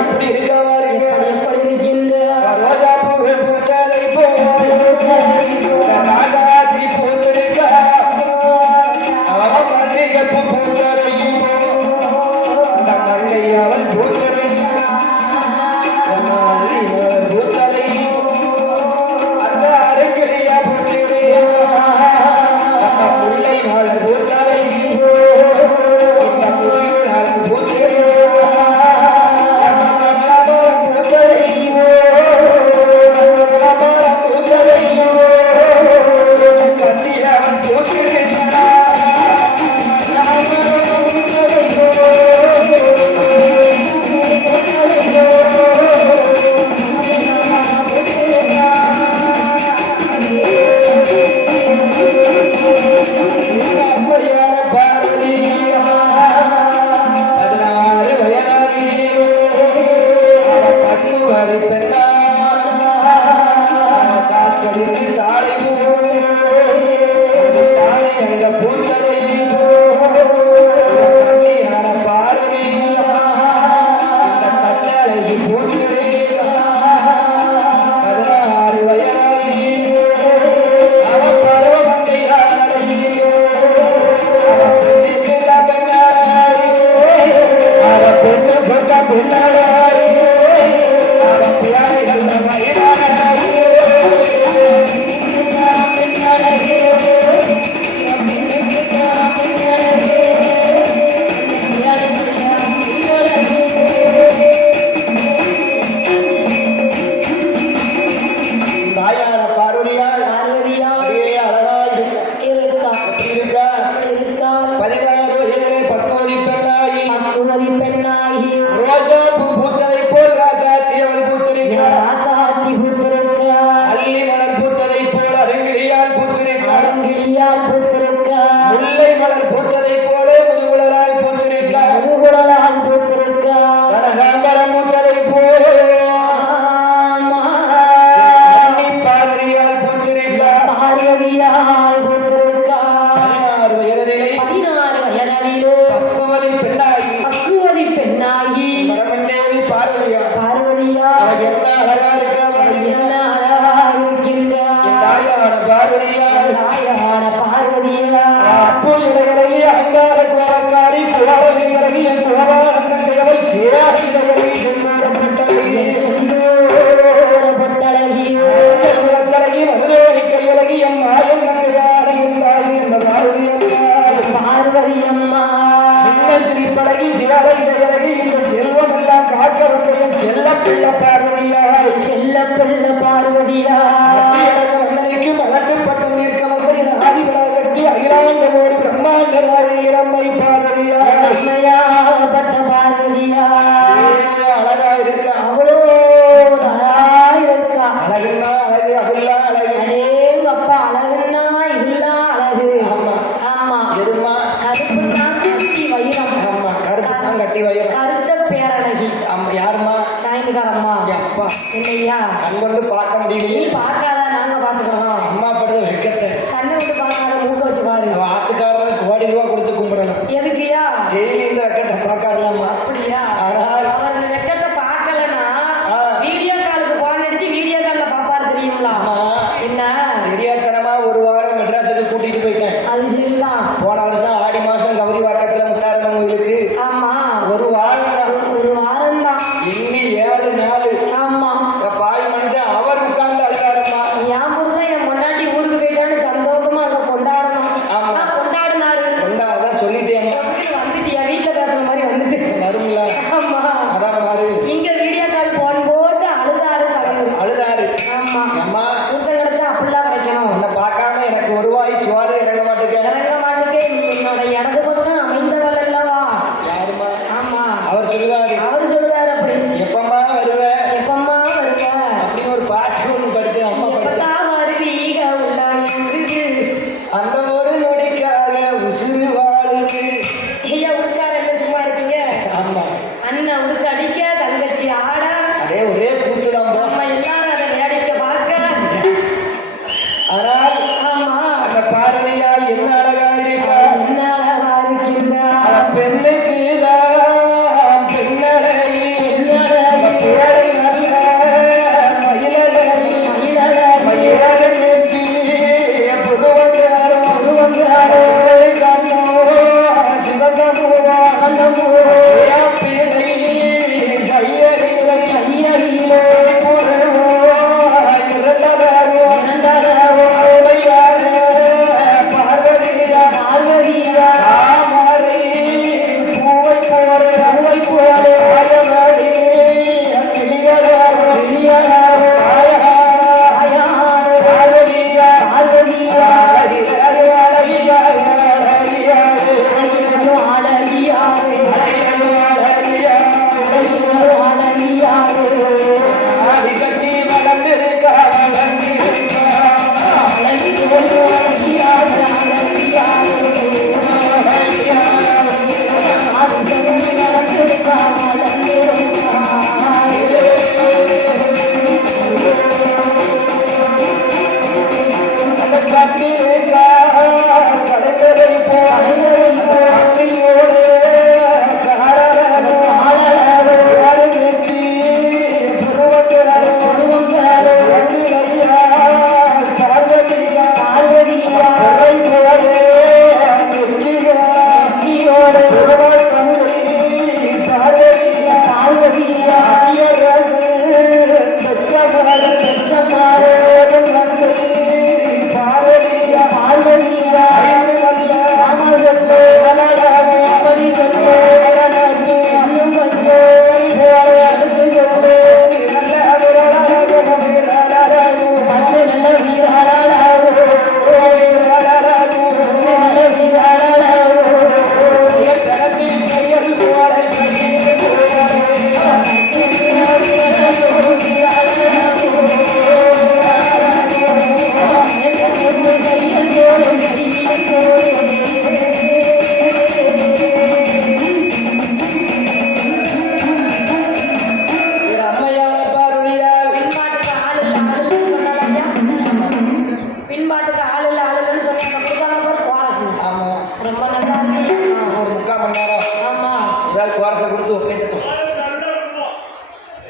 எப்படி இருக்கவாருங்க எப்படி இருக்கின்ற ரோஜா பூ பூத்ததை போல் ராஜாதி பூத்திருக்கா அவன் மல்லிகை பூ பூத்ததையும் அந்த மங்கை அவள் பூத்ததையும் பூத்ததையும் அந்த அருகிரியா பூத்திரையும் அந்த முல்லை நாள் பூத்ததையும் இந்த முல்லை நாள் பூத்திரையும் பெண்ணுக்கு தான் பெண்ணழகி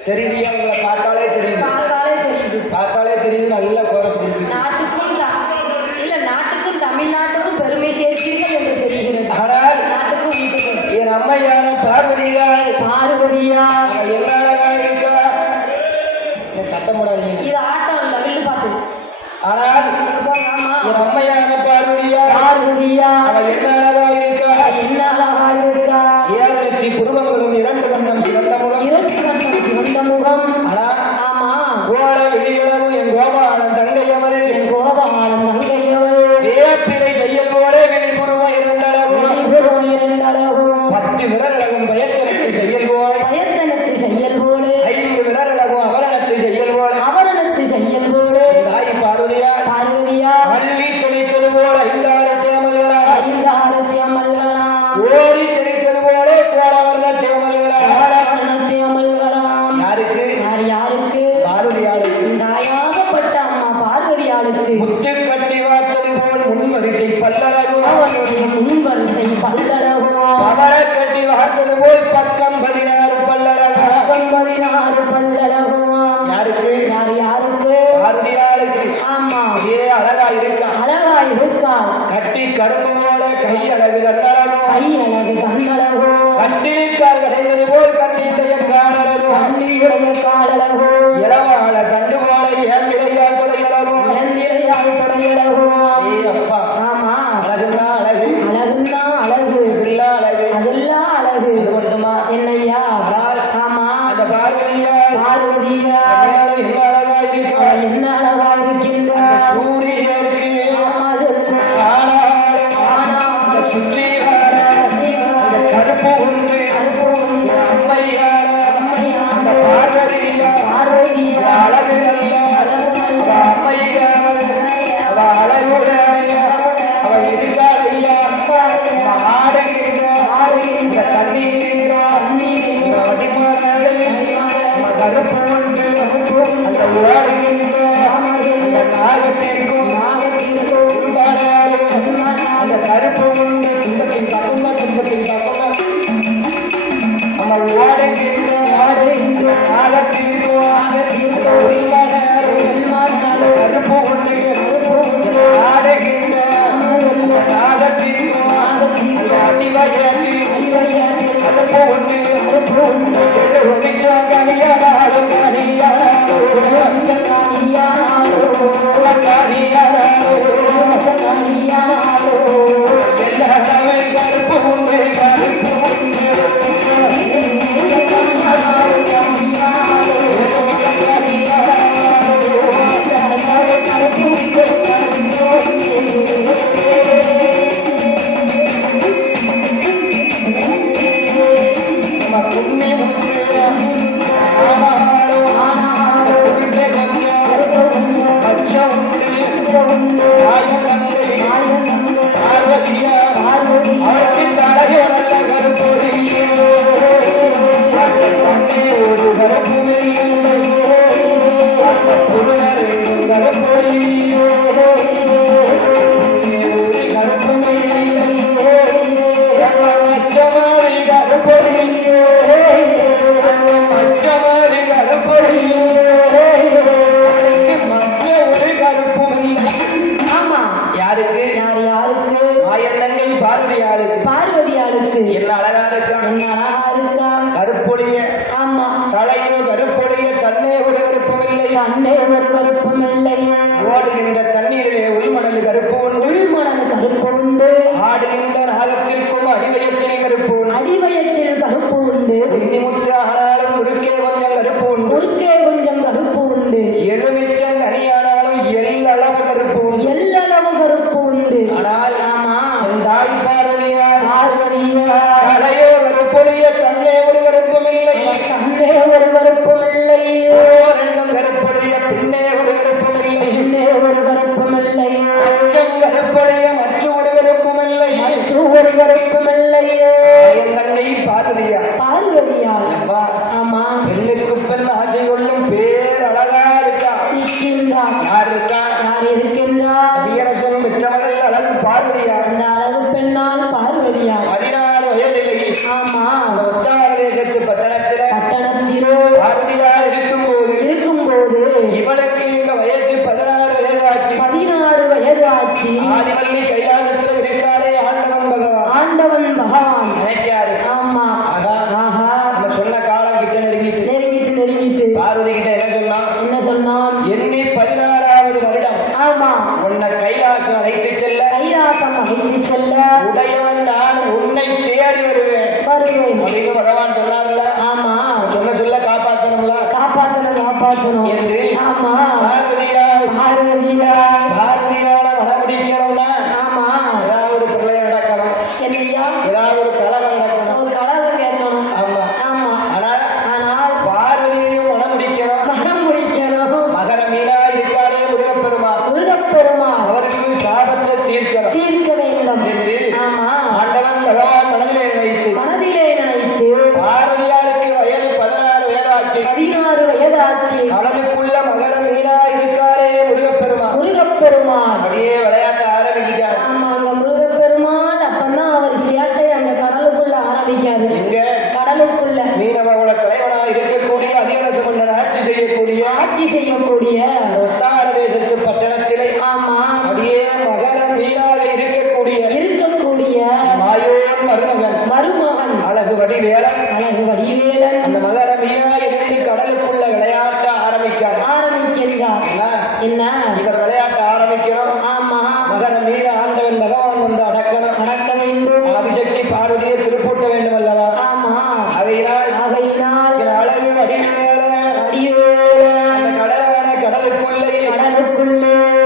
தெரியுதியா உங்களை பார்த்தாலே தெரியுது பார்த்தாலே தெரியுது. பார்த்தாலே தெரியுது நல்ல கோரஸ் நாட்டுக்கும் தமிழ்நாட்டுக்கும் பெருமை சேர்த்தீர்கள் என்று தெரிகிறது. ஆனால் நாட்டுக்கும் வீட்டுக்கும் என் அம்மையான பார்வதியால் பார்வதியா அவள் என்ன அழகா இருக்கா சத்தம் போடாதீங்க. இது ஆட்டம் இல்ல, வில்லு பாட்டு. ஆனால் என் அம்மையான பார்வதியா அவள் என்ன அழகா இருக்கா என்ன அழகா இருக்கா 7 குடும்பங்களும் 2 கண்ணம் சிவந்த முகம் 2 கண்ணம் சிவந்த முகம். ஆனா ஆமா கோல வெளியளவும் என் கோபாலன் தங்கையவள் என் கோபாலன் தங்கையவள் வேப்பிலை செய்யல் போல வெளிப்புருவம் 2 அழகும் 10 விரலழகும் பயத்தனத்தை செய்யல் போல 5 விரலழகும் அவரணத்தை செய்யல் போல தாய் பார்வதியா அள்ளி தெளித்தது போல 5 தேமல்களா ஓடி தெளித்தது போல கோலவர்ண தேமல்களா யாருக்கு பார்வதியாளுக்கு தாயாகப்பட்ட அம்மா பார்வதியாளுக்கு முத்து கட்டி வார்த்தது போல் முன்வரிசை பல்லழகும் அவனுடைய முன்வரிசை பல்லழகும் பவர கட்டி வார்த்தது போல் பக்கம் 16 பல்லழகும் 16 பல்லழகும் யாருக்கு பார்வதியாளுக்கு ஆமா அழகா இருக்கா கட்டி கரும்பு போல கையழகு கண்ணழகும் கட்டிலிக்கால் கடைந்தது போல் கண்ணீடைய காலழகும் இளவாழ கண்டு போல ஏந்திரையால் தொடையழகும் அப்பா ஆமா அழகுன்னா அழகு அதெல்லாம் அழகு அது மட்டுமா என்னையா ஆனால் ஆமா அந்த பார்வதியா என்ன அழகா இருக்கின்ற சூரியருக்கு ஆமா சொல்லு ஆனாலும் சுற்றி வர அந்த கருப்பு உண்டு அம்மையான அந்த பார்வதியா அழகு நல்ல அவ அம்மையான அவ அழகுடைய அவ இருக்காளையா ஆடுகின்ற இந்த தண்ணீர் வடிமான கருப்பு உண்டு அந்த ஓடுகின்ற அந்த நாகத்திற்கும் அந்த கருப்பு உண்டு துன்பத்தின் தகுந்த நம்ம ஓடுகின்ற நாகத்திற்கும் கருப்பு உண்டு ஆடுகின்ற நாகத்திற்கும் அடிவயத்தில் கருப்பு உண்டு ஒளிச்சம் கனியானாலும் கருப்பு உண்டு பார்வதியாளுக்கு என்ன அழகா இருக்கான் கருப்பொழிய ஆமா தலையிலோ கருப்பொழிய தன்னே ஒரு கருப்பமில்லை ஓடுகின்ற தண்ணீரிலே உள்மணல் கருப்பு உண்டு ஆடுகின்ற நாகத்திற்கும் அடிவயத்தில் கருப்பு உண்டு இன்னிமுத்து ஆனாலும் குறுக்கே கொஞ்சம் கருப்பு உண்டு எலுமிச்சம் கனியானாலும் எல்லளவு கருப்பு உண்டு ஆனால் என் தாய் பார்வதியார் தலையோ கருப்பொழிய தன்னே ஒரு கருப்புமில்லை ரெண்டும் கருப்பொழிய பின்னே ஒரு கருப்புமில்லை அச்சம் கருப்பொழிய மற்ற ஒரு கருப்புமில்லை என் தங்கை பார்வதியா ஆமா பெண்ணுக்கு பெண் ஆசை கொள்ளும் பேரழகா இருக்கா யார் இருக்கின்றார் வீரசனும் பெற்றவர்கள் அழகு பார்வதியா அந்த அழகு பெண்ணால் பார்வதியா 16 வயதிலே ஆமா உத்தார தேசத்து பட்டணத்திலே பட்டணத்திலோ பார்வதியார் இருக்கும்போது இவளுக்கு இந்த வயசு 16 வயது ஆச்சு. 16 வயது ஆச்சு. ஆதிவள்ளி கைலாசத்துல இருக்காரே ஆண்டவன் பகவான் நினைக்காரு. ஆமா. ஆகா நம்ம சொன்ன காலம் கிட்ட நெருங்கிட்டு பார்வதி கிட்ட என்ன சொன்னான்? எண்ணி 16வது வருடம் ஆமா உன்னை கைலாசம் அழைத்து செல்ல உடையவன் நான் உன்னை தேடி வருவேன் அப்படின்னு பகவான் சொன்னார்ல. ஆமா. சொல்ல காப்பாற்றணும் என்று ஆமா பார்வதியால மனமுடிக்கணும்னா ஆமா ஏதாவது ஒரு பிள்ளை நடக்கணும். என்னையா? ஏதாவது ஒரு கலகம் நடக்கணும். ஒரு கலகம் கேட்கணும். ஆமா. ஆனால் பார்வதியையும் மனமுடிக்கணும். மகர மீனா இருக்காரே முருகப்பெருமான் அவருக்கு சாபத்தை தீர்க்க வேண்டும் என்று ஆண்டவன் பகவான் மனதிலே நினைத்து பார்வதியாளுக்கு வயது 16 வயதாச்சு. கடலுக்குள்ள மகர மீனா இருக்காரே முருகப்பெருமான் அப்படியே விளையாட்ட ஆரம்பிக்கிறார். ஆமா அங்க முருகப்பெருமான் அப்பதான் அவர் சேட்டை அங்க கடலுக்குள்ள ஆரம்பிக்காது. எங்க? கடலுக்குள்ள மீனவகுல தலைவனா இருக்கக்கூடிய அதிகார மன்னன் ஆட்சி செய்யக்கூடிய உத்தார தேசத்து பட்டணத்திலே ஆமா அப்படியே மகர மீனாக இருக்கக்கூடிய மாயோன் மருமகன் அழகு வடிவேலன் அந்த மகர மீனா இருந்து கடலுக்குள்ள விளையாட்ட ஆரம்பிக்கின்றார். என்ன இவர் விளையாட்ட ஆரம்பிக்கிறோம். ஆமா மகர மீன ஆண்டவன் பகவான் வந்து அடக்க வேண்டும். ஆதிசக்தி பார்வதியை திருப்பூட்ட வேண்டும் அல்லவா? ஆமா. ஆகையினால் அழகு வடிவேலன் கடலுக்குள்ளே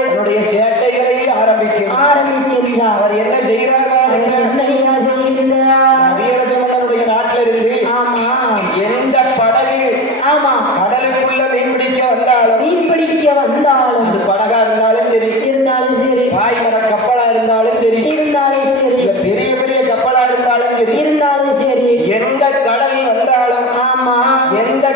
தன்னுடைய சேட்டைகளை ஆரம்பிக்கின்றார். அவர் என்ன செய்கிறார்? அதிகாரசமன்னனுடைய நாட்டில இருந்து எந்த படகு கடலுக்குள்ள மீன் பிடிக்க வந்தாலும் அது படகா இருந்தாலும் சரி பாய்மர கப்பலா இருந்தாலும் சரி இல்ல பெரிய கப்பலா இருந்தாலும் சரி எந்த கடல் வந்தாலும் எந்த